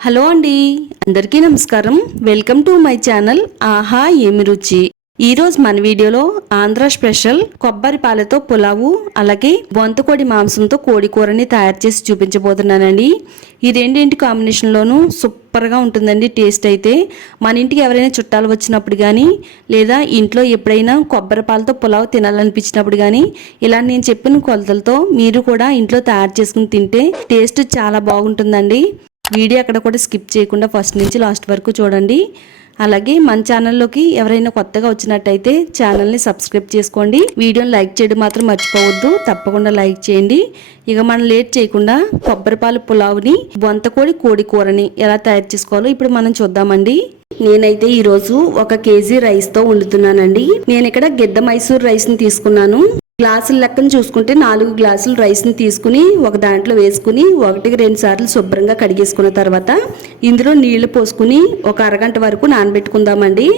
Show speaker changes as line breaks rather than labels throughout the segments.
Hello అండి అందరికీ నమస్కారం. వెల్కమ్ టు మై ఛానల్ ఆహా ఏమి రుచి. ఈరోజు మన వీడియోలో ఆంధ్ర స్పెషల్ కొబ్బరి పాలతో పులావు అలాగే బొంతకోడి మాంసంతో కోడి కూరని తయారు చేసి చూపించబోతున్నానండి. ఈ రెండింటి కాంబినేషన్లోనూ సూపర్గా ఉంటుందండి టేస్ట్ అయితే. మన ఇంటికి ఎవరైనా చుట్టాలు వచ్చినప్పుడు కానీ లేదా ఇంట్లో ఎప్పుడైనా కొబ్బరి పాలతో పులావ్ తినాలనిపించినప్పుడు కానీ ఇలా నేను చెప్పిన కొలతలతో మీరు కూడా ఇంట్లో తయారు చేసుకుని తింటే టేస్ట్ చాలా బాగుంటుందండి. వీడియో అక్కడ కూడా స్కిప్ చేయకుండా ఫస్ట్ నుంచి లాస్ట్ వరకు చూడండి. అలాగే మన ఛానల్లోకి ఎవరైనా కొత్తగా వచ్చినట్టయితే ఛానల్ని సబ్స్క్రైబ్ చేసుకోండి. వీడియోని లైక్ చేయడం మాత్రం మర్చిపోవద్దు. తప్పకుండా లైక్ చేయండి. ఇక మనం లేట్ చేయకుండా కొబ్బరిపాలు పులావ్ని బొంతకోడి కోడి కూరని ఎలా తయారు చేసుకోవాలో ఇప్పుడు మనం చూద్దామండి. నేనైతే ఈరోజు ఒక కేజీ రైస్తో వండుతున్నానండి. నేను ఇక్కడ గిద్ద మైసూర్ రైస్ని తీసుకున్నాను. గ్లాసుల లెక్కన చూసుకుంటే నాలుగు గ్లాసులు రైస్ని తీసుకుని ఒక దాంట్లో వేసుకుని ఒకటికి రెండు సార్లు శుభ్రంగా కడిగేసుకున్న తర్వాత ఇందులో నీళ్ళు పోసుకుని ఒక అరగంట వరకు నానబెట్టుకుందామండి.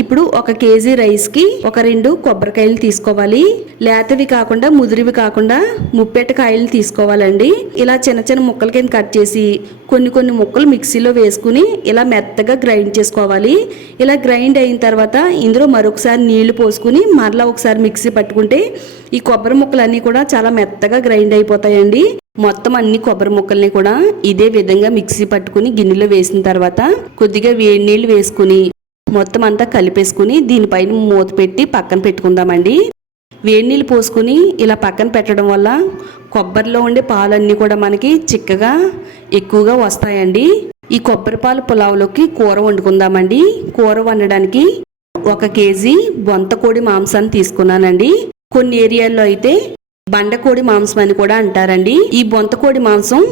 ఇప్పుడు ఒక కేజీ రైస్కి ఒక రెండు కొబ్బరికాయలు తీసుకోవాలి. లేతవి కాకుండా ముదిరివి కాకుండా ముప్పెట్ట కాయలు తీసుకోవాలండి. ఇలా చిన్న చిన్న ముక్కల కింద కట్ చేసి కొన్ని కొన్ని ముక్కలు మిక్సీలో వేసుకుని ఇలా మెత్తగా గ్రైండ్ చేసుకోవాలి. ఇలా గ్రైండ్ అయిన తర్వాత ఇందులో మరొకసారి నీళ్ళు పోసుకుని మరలా ఒకసారి మిక్సీ పట్టుకుంటే ఈ కొబ్బరి ముక్కలన్నీ కూడా చాలా మెత్తగా గ్రైండ్ అయిపోతాయండి. మొత్తం అన్ని కొబ్బరి ముక్కల్ని కూడా ఇదే విధంగా మిక్సీ పట్టుకుని గిన్నెలో వేసిన తర్వాత కొద్దిగా వేడి నీళ్ళు వేసుకుని మొత్తం అంతా కలిపేసుకుని దీనిపైన మూత పెట్టి పక్కన పెట్టుకుందామండి. వేడి నీళ్ళు పోసుకుని ఇలా పక్కన పెట్టడం వల్ల కొబ్బరిలో ఉండే పాలన్నీ కూడా మనకి చిక్కగా ఎక్కువగా వస్తాయండి. ఈ కొబ్బరి పాలు పులావులోకి కూర వండుకుందామండి. కూర వండడానికి ఒక కేజీ బొంతకోడి మాంసాన్ని తీసుకున్నానండి. కొన్ని ఏరియాల్లో అయితే బండకోడి మాంసం అని కూడా అంటారండి. ఈ బొంతకోడి మాంసం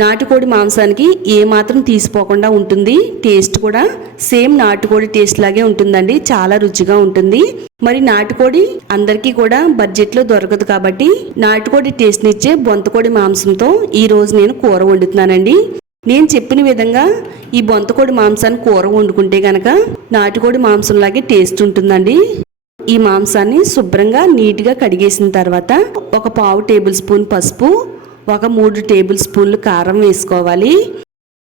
నాటుకోడి మాంసానికి ఏ మాత్రం తీసిపోకుండా ఉంటుంది. టేస్ట్ కూడా సేమ్ నాటుకోడి టేస్ట్ లాగే ఉంటుందండి. చాలా రుచిగా ఉంటుంది. మరి నాటుకోడి అందరికీ కూడా బడ్జెట్లో దొరకదు కాబట్టి నాటుకోడి టేస్ట్నిచ్చే బొంతకోడి మాంసంతో ఈరోజు నేను కూర వండుతున్నానండి. నేను చెప్పిన విధంగా ఈ బొంతకోడి మాంసాన్ని కూర వండుకుంటే గనక నాటుకోడి మాంసంలాగే టేస్ట్ ఉంటుందండి. ఈ మాంసాన్ని శుభ్రంగా నీట్గా కడిగేసిన తర్వాత ఒక పావు టేబుల్ స్పూన్ పసుపు ఒక మూడు టేబుల్ స్పూన్లు కారం వేసుకోవాలి.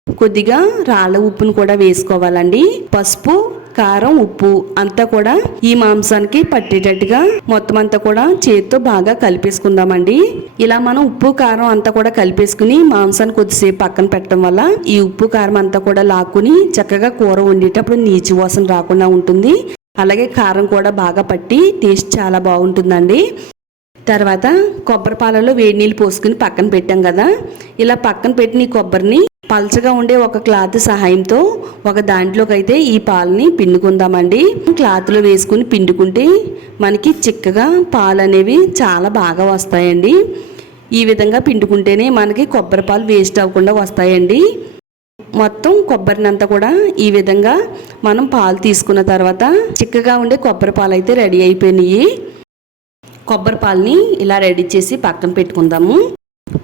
కొద్దిగా రాళ్ళ ఉప్పును కూడా వేసుకోవాలండి. పసుపు కారం ఉప్పు అంతా కూడా ఈ మాంసానికి పట్టేటట్టుగా మొత్తం అంతా కూడా చేతితో బాగా కలిపేసుకుందామండి. ఇలా మనం ఉప్పు కారం అంతా కూడా కలిపేసుకుని మాంసాన్ని కొద్దిసేపు పక్కన పెట్టడం వల్ల ఈ ఉప్పు కారం అంతా కూడా లాక్కుని చక్కగా కూర వండేటప్పుడు నీచు వాసన రాకుండా ఉంటుంది. అలాగే కారం కూడా బాగా పట్టి టేస్ట్ చాలా బాగుంటుందండి. తర్వాత కొబ్బరి పాలలో వేడి నీళ్ళు పోసుకుని పక్కన పెట్టాం కదా. ఇలా పక్కన పెట్టిన ఈ కొబ్బరిని పల్చగా ఉండే ఒక క్లాత్ సహాయంతో ఒక దాంట్లోకి అయితే ఈ పాలని పిండుకుందామండి. క్లాత్లో వేసుకుని పిండుకుంటే మనకి చిక్కగా పాలు అనేవి చాలా బాగా వస్తాయండి. ఈ విధంగా పిండుకుంటేనే మనకి కొబ్బరి పాలు వేస్ట్ అవ్వకుండా వస్తాయండి. మొత్తం కొబ్బరినంతా కూడా ఈ విధంగా మనం పాలు తీసుకున్న తర్వాత చిక్కగా ఉండే కొబ్బరి పాలు అయితే రెడీ అయిపోయినాయి. కొబ్బరి పాలని ఇలా రెడీ చేసి పక్కన పెట్టుకుందాము.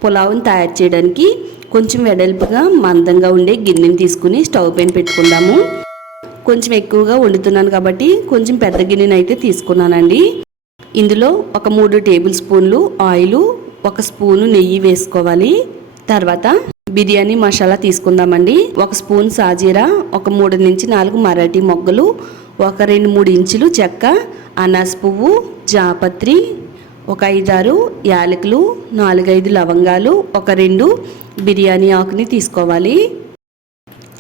పులావుని తయారు చేయడానికి కొంచెం వెడల్పుగా మందంగా ఉండే గిన్నెని తీసుకుని స్టవ్ పైన పెట్టుకుందాము. కొంచెం ఎక్కువగా వండుతున్నాను కాబట్టి కొంచెం పెద్ద గిన్నెని అయితే తీసుకున్నానండి. ఇందులో ఒక మూడు టేబుల్ స్పూన్లు ఆయిల్ ఒక స్పూను నెయ్యి వేసుకోవాలి. తర్వాత బిర్యానీ మసాలా తీసుకుందామండి. ఒక స్పూన్ సాజీరా ఒక మూడు నుంచి నాలుగు మరాఠీ మొగ్గలు ఒక రెండు మూడు ఇంచులు చెక్క అనాస్ పువ్వు జాపత్రి ఒక ఐదారు యాలకులు నాలుగైదు లవంగాలు ఒక రెండు బిర్యానీ ఆకుని తీసుకోవాలి.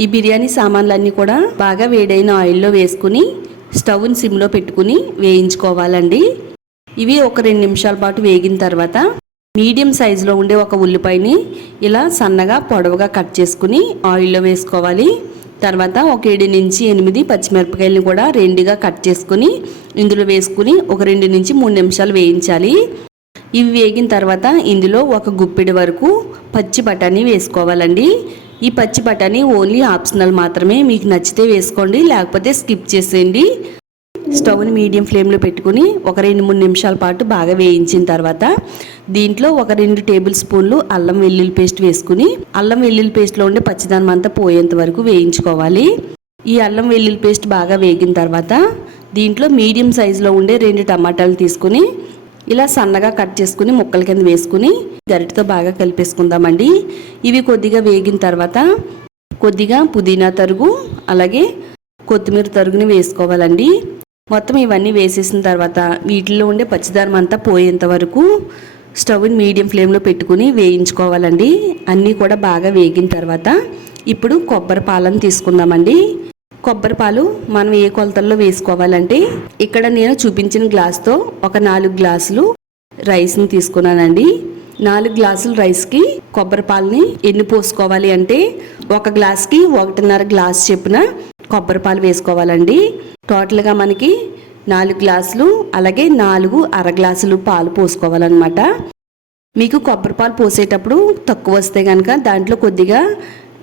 ఈ బిర్యానీ సామాన్లన్నీ కూడా బాగా వేడైన ఆయిల్లో వేసుకుని స్టవ్ని సిమ్లో పెట్టుకుని వేయించుకోవాలండి. ఇవి ఒక రెండు నిమిషాల పాటు వేగిన తర్వాత మీడియం సైజులో ఉండే ఒక ఉల్లిపాయని ఇలా సన్నగా పొడవుగా కట్ చేసుకుని ఆయిల్లో వేసుకోవాలి. తర్వాత ఒక ఏడు నుంచి ఎనిమిది పచ్చిమిరపకాయలను కూడా రెండుగా కట్ చేసుకుని ఇందులో వేసుకుని ఒక రెండు నుంచి మూడు నిమిషాలు వేయించాలి. ఇవి వేగిన తర్వాత ఇందులో ఒక గుప్పిడి వరకు పచ్చి బఠానీ వేసుకోవాలండి. ఈ పచ్చి బఠానీ ఓన్లీ ఆప్షనల్ మాత్రమే. మీకు నచ్చితే వేసుకోండి లేకపోతే స్కిప్ చేసేయండి. స్టవ్ని మీడియం ఫ్లేమ్లో పెట్టుకుని ఒక రెండు మూడు నిమిషాల పాటు బాగా వేయించిన తర్వాత దీంట్లో ఒక రెండు టేబుల్ స్పూన్లు అల్లం వెల్లుల్లి పేస్ట్ వేసుకుని అల్లం వెల్లుల్లి పేస్ట్లో ఉండే పచ్చిదనం అంతా పోయేంత వరకు వేయించుకోవాలి. ఈ అల్లం వెల్లుల్లి పేస్ట్ బాగా వేగిన తర్వాత దీంట్లో మీడియం సైజులో ఉండే రెండు టమాటాలు తీసుకుని ఇలా సన్నగా కట్ చేసుకుని ముక్కల కింద వేసుకుని గరిటతో బాగా కలిపేసుకుందామండి. ఇవి కొద్దిగా వేగిన తర్వాత కొద్దిగా పుదీనా తరుగు అలాగే కొత్తిమీర తరుగుని వేసుకోవాలండి. మొత్తం ఇవన్నీ వేసేసిన తర్వాత వీటిలో ఉండే పచ్చిదారం అంతా పోయేంత వరకు స్టవ్ని మీడియం ఫ్లేమ్లో పెట్టుకుని వేయించుకోవాలండి. అన్నీ కూడా బాగా వేగిన తర్వాత ఇప్పుడు కొబ్బరి పాలను తీసుకుందామండి. కొబ్బరి పాలు మనం ఏ కొలతల్లో వేసుకోవాలంటే ఇక్కడ నేను చూపించిన గ్లాస్తో ఒక నాలుగు గ్లాసులు రైస్ని తీసుకున్నానండి. నాలుగు గ్లాసులు రైస్కి కొబ్బరి పాలని ఎన్ని పోసుకోవాలి అంటే ఒక గ్లాస్కి ఒకటిన్నర గ్లాస్ చెప్పున కొబ్బరి పాలు వేసుకోవాలండి. టోటల్గా మనకి నాలుగు గ్లాసులు అలాగే నాలుగు అర గ్లాసులు పాలు పోసుకోవాలన్నమాట. మీకు కొబ్బరి పాలు పోసేటప్పుడు తక్కువ వస్తే కనుక దాంట్లో కొద్దిగా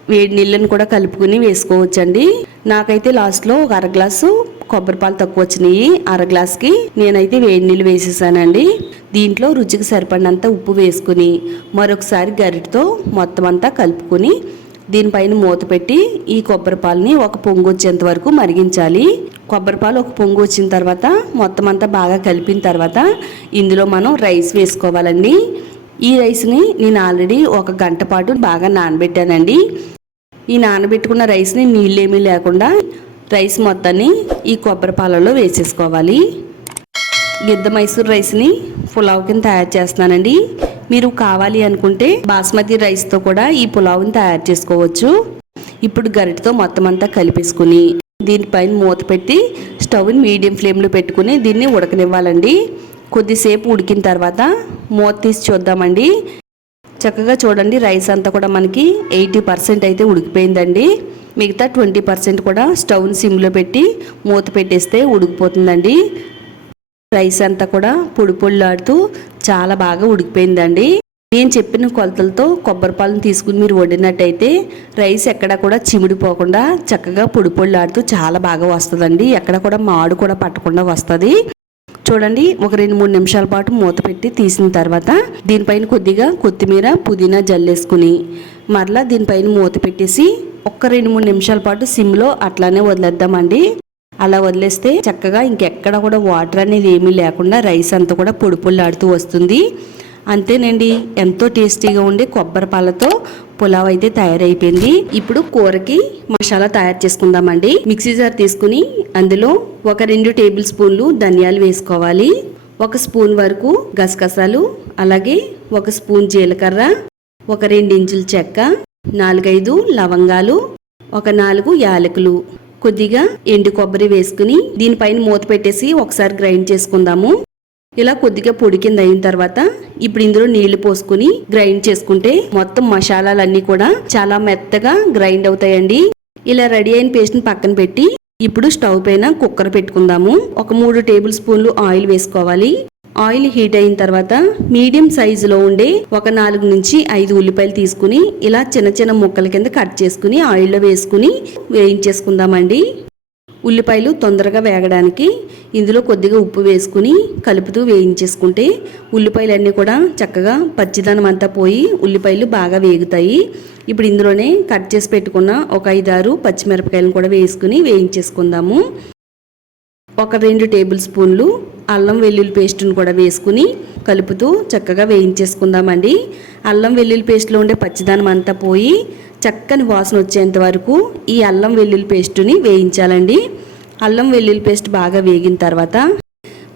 వేడి నీళ్ళని కూడా కలుపుకుని వేసుకోవచ్చండి. నాకైతే లాస్ట్లో ఒక అర గ్లాసు కొబ్బరి పాలు తక్కువ వచ్చినాయి. అర గ్లాస్కి నేనైతే వేడి నీళ్ళు వేసేసానండి. దీంట్లో రుచికి సరిపడినంత ఉప్పు వేసుకుని మరొకసారి గరిటతో మొత్తం అంతా కలుపుకొని దీనిపైన మూత పెట్టి ఈ కొబ్బరి పాలని ఒక పొంగు వచ్చేంత వరకు మరిగించాలి. కొబ్బరి పాలు ఒక పొంగు వచ్చిన తర్వాత మొత్తం అంతా బాగా కలిపిన తర్వాత ఇందులో మనం రైస్ వేసుకోవాలండి. ఈ రైస్ని నేను ఆల్రెడీ ఒక గంట పాటు బాగా నానబెట్టానండి. ఈ నానబెట్టుకున్న రైస్ని నీళ్ళేమీ లేకుండా రైస్ మొత్తాన్ని ఈ కొబ్బరి పాలలో వేసేసుకోవాలి. గిద్ద మైసూర్ రైస్ని పులావ్ కింద తయారు చేస్తున్నానండి. మీరు కావాలి అనుకుంటే బాస్మతి రైస్తో కూడా ఈ పులావ్ని తయారు చేసుకోవచ్చు. ఇప్పుడు గరిటతో మొత్తం అంతా కలిపేసుకుని దీనిపైన మూత పెట్టి స్టవ్ని మీడియం ఫ్లేమ్లో పెట్టుకుని దీన్ని ఉడకనివ్వాలండి. కొద్దిసేపు ఉడికిన తర్వాత మూత తీసి చూద్దామండి. చక్కగా చూడండి రైస్ అంతా కూడా మనకి ఎయిటీ పర్సెంట్ అయితే ఉడికిపోయిందండి. మిగతా ట్వంటీ పర్సెంట్ కూడా స్టవ్ని సిమ్లో పెట్టి మూత పెట్టేస్తే ఉడికిపోతుందండి. రైస్ అంతా కూడా పొడి పొడిలాడుతూ చాలా బాగా ఉడికిపోయిందండి. నేను చెప్పిన కొలతలతో కొబ్బరిపాలను తీసుకుని మీరు వండినట్టయితే రైస్ ఎక్కడ కూడా చిమిడిపోకుండా చక్కగా పొడి పొడిలాడుతూ చాలా బాగా వస్తుందండి. ఎక్కడ కూడా మాడు కూడా పట్టకుండా వస్తుంది. చూడండి ఒక రెండు మూడు నిమిషాల పాటు మూత పెట్టి తీసిన తర్వాత దీనిపైన కొద్దిగా కొత్తిమీర పుదీనా జల్లేసుకుని మరలా దీనిపైన మూత పెట్టేసి ఒక్క రెండు మూడు నిమిషాల పాటు సిమ్లో అట్లానే వదిలేద్దామండి. అలా వదిలేస్తే చక్కగా ఇంకెక్కడ కూడా వాటర్ అనేది ఏమీ లేకుండా రైస్ అంతా కూడా పొడి పొల్లాడుతూ వస్తుంది. అంతేనండి ఎంతో టేస్టీగా ఉండే కొబ్బరి పాలతో పులావ్ అయితే తయారైపోయింది. ఇప్పుడు కూరకి మసాలా తయారు చేసుకుందామండి. మిక్సీ జార్ తీసుకుని అందులో ఒక రెండు టేబుల్ స్పూన్లు ధనియాలు వేసుకోవాలి. ఒక స్పూన్ వరకు గసగసాలు అలాగే ఒక స్పూన్ జీలకర్ర ఒక రెండు ఇంచుల చెక్క నాలుగైదు లవంగాలు ఒక నాలుగు యాలకులు. కొద్దిగా ఎండు కొబ్బరి వేసుకుని దీనిపైన మూత పెట్టేసి ఒకసారి గ్రైండ్ చేసుకుందాము. ఇలా కొద్దిగా పొడి కింద అయిన తర్వాత ఇప్పుడు ఇందులో నీళ్ళు పోసుకుని గ్రైండ్ చేసుకుంటే మొత్తం మసాలాలన్నీ కూడా చాలా మెత్తగా గ్రైండ్ అవుతాయండి. ఇలా రెడీ అయిన పేస్ట్ని పక్కన పెట్టి ఇప్పుడు స్టవ్ పైన కుక్కర్ పెట్టుకుందాము. ఒక మూడు టేబుల్ స్పూన్లు ఆయిల్ వేసుకోవాలి. ఆయిల్ హీట్ అయిన తర్వాత మీడియం సైజులో ఉండే ఒక నాలుగు నుంచి ఐదు ఉల్లిపాయలు తీసుకుని ఇలా చిన్న చిన్న ముక్కల కింద కట్ చేసుకుని ఆయిల్లో వేసుకుని వేయించేసుకుందామండి. ఉల్లిపాయలు తొందరగా వేగడానికి ఇందులో కొద్దిగా ఉప్పు వేసుకుని కలుపుతూ వేయించేసుకుంటే ఉల్లిపాయలన్నీ కూడా చక్కగా పచ్చిదనం అంతా పోయి ఉల్లిపాయలు బాగా వేగుతాయి. ఇప్పుడు ఇందులోనే కట్ చేసి పెట్టుకున్న ఒక ఐదారు పచ్చిమిరపకాయలను కూడా వేసుకుని వేయించేసుకుందాము. ఒక రెండు టేబుల్ స్పూన్లు అల్లం వెల్లుల్లి పేస్ట్ను కూడా వేసుకుని కలుపుతూ చక్కగా వేయించేసుకుందామండి. అల్లం వెల్లుల్లి పేస్ట్లో ఉండే పచ్చిదానం అంతా పోయి చక్కని వాసన వచ్చేంత వరకు ఈ అల్లం వెల్లుల్లి పేస్టుని వేయించాలండి. అల్లం వెల్లుల్లి పేస్ట్ బాగా వేగిన తర్వాత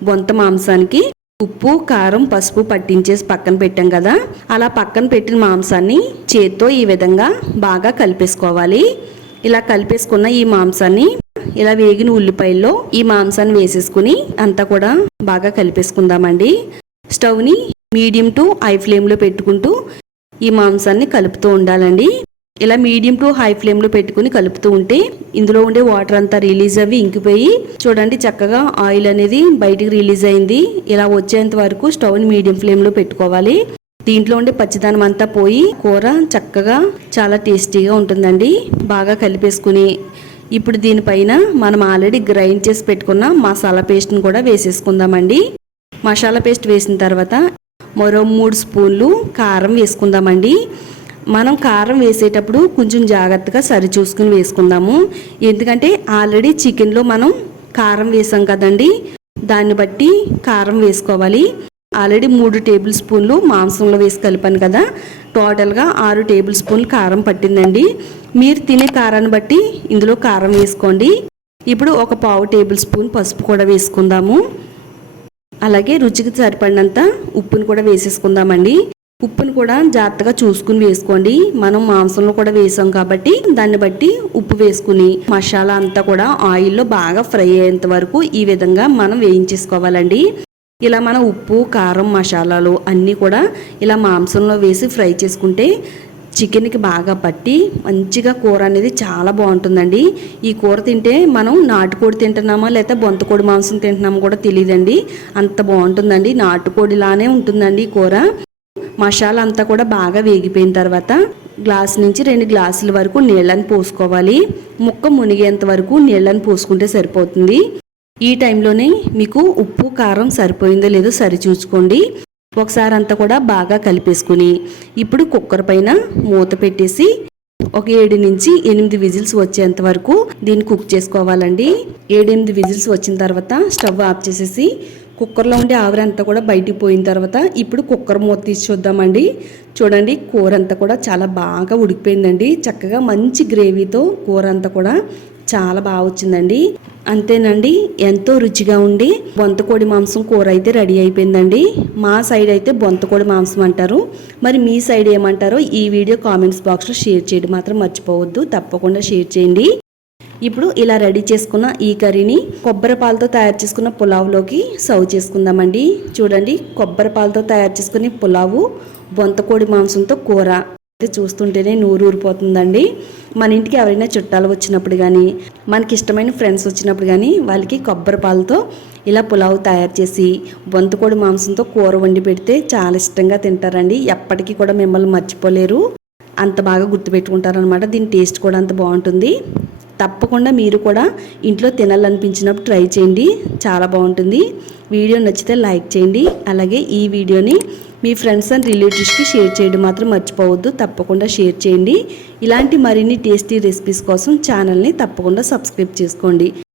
బొంత మాంసానికి ఉప్పు కారం పసుపు పట్టించేసి పక్కన పెట్టాం కదా. అలా పక్కన పెట్టిన మాంసాన్ని చేత్తో ఈ విధంగా బాగా కలిపేసుకోవాలి. ఇలా కలిపేసుకున్న ఈ మాంసాన్ని ఇలా వేగిన ఉల్లిపాయల్లో ఈ మాంసాన్ని వేసేసుకుని అంతా కూడా బాగా కలిపేసుకుందామండి. స్టవ్ని మీడియం టు హై ఫ్లేమ్లో పెట్టుకుంటూ ఈ మాంసాన్ని కలుపుతూ ఉండాలండి. ఇలా మీడియం టు హై ఫ్లేమ్లో పెట్టుకుని కలుపుతూ ఉంటే ఇందులో ఉండే వాటర్ అంతా రిలీజ్ అవి ఇంకిపోయి చూడండి చక్కగా ఆయిల్ అనేది బయటికి రిలీజ్ అయింది. ఇలా వచ్చేంత వరకు స్టవ్ని మీడియం ఫ్లేమ్లో పెట్టుకోవాలి. దీంట్లో ఉండే పచ్చిదనం అంతా పోయి కూర చక్కగా చాలా టేస్టీగా ఉంటుందండి. బాగా కలిపేసుకుని ఇప్పుడు దీనిపైన మనం ఆల్రెడీ గ్రైండ్ చేసి పెట్టుకున్న మసాలా పేస్ట్ని కూడా వేసేసుకుందామండి. మసాలా పేస్ట్ వేసిన తర్వాత మరో మూడు స్పూన్లు కారం వేసుకుందామండి. మనం కారం వేసేటప్పుడు కొంచెం జాగ్రత్తగా సరి చూసుకుని వేసుకుందాము. ఎందుకంటే ఆల్రెడీ చికెన్లో మనం కారం వేసాం కదండి. దాన్ని బట్టి కారం వేసుకోవాలి. ఆల్రెడీ మూడు టేబుల్ స్పూన్లు మాంసంలో వేసి కలిపాను కదా. టోటల్గా ఆరు టేబుల్ స్పూన్లు కారం పట్టిందండి. మీరు తినే కారాన్ని బట్టి ఇందులో కారం వేసుకోండి. ఇప్పుడు ఒక పావు టేబుల్ స్పూన్ పసుపు కూడా వేసుకుందాము. అలాగే రుచికి సరిపడినంత ఉప్పును కూడా వేసేసుకుందామండి. ఉప్పును కూడా జాగ్రత్తగా చూసుకుని వేసుకోండి. మనం మాంసంలో కూడా వేసాం కాబట్టి దాన్ని బట్టి ఉప్పు వేసుకుని మసాలా అంతా కూడా ఆయిల్లో బాగా ఫ్రై అయ్యేంత వరకు ఈ విధంగా మనం వేయించేసుకోవాలండి. ఇలా మన ఉప్పు కారం మసాలాలు అన్నీ కూడా ఇలా మాంసంలో వేసి ఫ్రై చేసుకుంటే చికెన్కి బాగా పట్టి మంచిగా కూర అనేది చాలా బాగుంటుందండి. ఈ కూర తింటే మనం నాటుకోడి తింటున్నామా లేకపోతే బొంతకోడి మాంసం తింటున్నామో కూడా తెలియదండి అంత బాగుంటుందండి. నాటుకోడిలానే ఉంటుందండి ఈ కూర. మసాలా అంతా కూడా బాగా వేగిపోయిన తర్వాత గ్లాస్ నుంచి రెండు గ్లాసుల వరకు నీళ్ళని పోసుకోవాలి. ముక్క మునిగేంత వరకు నీళ్ళని పోసుకుంటే సరిపోతుంది. ఈ టైంలోనే మీకు ఉప్పు కారం సరిపోయిందో లేదో సరి చూసుకోండి. ఒకసారి అంతా కూడా బాగా కలిపేసుకుని ఇప్పుడు కుక్కర్ పైన మూత పెట్టేసి ఒక ఏడు నుంచి ఎనిమిది విజిల్స్ వచ్చేంత వరకు దీన్ని కుక్ చేసుకోవాలండి. ఏడెనిమిది విజిల్స్ వచ్చిన తర్వాత స్టవ్ ఆఫ్ చేసేసి కుక్కర్లో ఉండే ఆవిరి అంతా కూడా బయటికి పోయిన తర్వాత ఇప్పుడు కుక్కర్ మూత తీసి చూద్దామండి. చూడండి కూర అంతా కూడా చాలా బాగా ఉడికిపోయిందండి. చక్కగా మంచి గ్రేవీతో కూర అంతా కూడా చాలా బాగా వచ్చిందండి. అంతేనండి ఎంతో రుచిగా ఉండి బొంతకోడి మాంసం కూర అయితే రెడీ అయిపోయిందండి. మా సైడ్ అయితే బొంతకోడి మాంసం అంటారు. మరి మీ సైడ్ ఏమంటారో ఈ వీడియో కామెంట్స్ బాక్స్లో షేర్ చేయడం మాత్రం మర్చిపోవద్దు తప్పకుండా షేర్ చేయండి. ఇప్పుడు ఇలా రెడీ చేసుకున్న ఈ కర్రీని కొబ్బరి పాలతో తయారు చేసుకున్న పులావ్లోకి సర్వ్ చేసుకుందామండి. చూడండి కొబ్బరి పాలతో తయారు చేసుకునే పులావు బొంతకోడి మాంసంతో కూర. అయితే చూస్తుంటేనే నూరు ఊరిపోతుందండి. మన ఇంటికి ఎవరైనా చుట్టాలు వచ్చినప్పుడు కానీ మనకి ఇష్టమైన ఫ్రెండ్స్ వచ్చినప్పుడు కానీ వాళ్ళకి కొబ్బరి పాలతో ఇలా పులావ్ తయారు చేసి బొంతకోడి మాంసంతో కూర వండి పెడితే చాలా ఇష్టంగా తింటారండి. ఎప్పటికీ కూడా మిమ్మల్ని మర్చిపోలేరు. అంత బాగా గుర్తుపెట్టుకుంటారనమాట దీని టేస్ట్ కూడా అంత బాగుంటుంది. తప్పకుండా మీరు కూడా ఇంట్లో తినాలనిపించినప్పుడు ట్రై చేయండి. చాలా బాగుంటుంది. వీడియో నచ్చితే లైక్ చేయండి. అలాగే ఈ వీడియోని మీ ఫ్రెండ్స్ అండ్ రిలేటివ్స్కి షేర్ చేయడం మాత్రం మర్చిపోవద్దు. తప్పకుండా షేర్ చేయండి. ఇలాంటి మరిన్ని టేస్టీ రెసిపీస్ కోసం ఛానల్ని తప్పకుండా సబ్స్క్రైబ్ చేసుకోండి.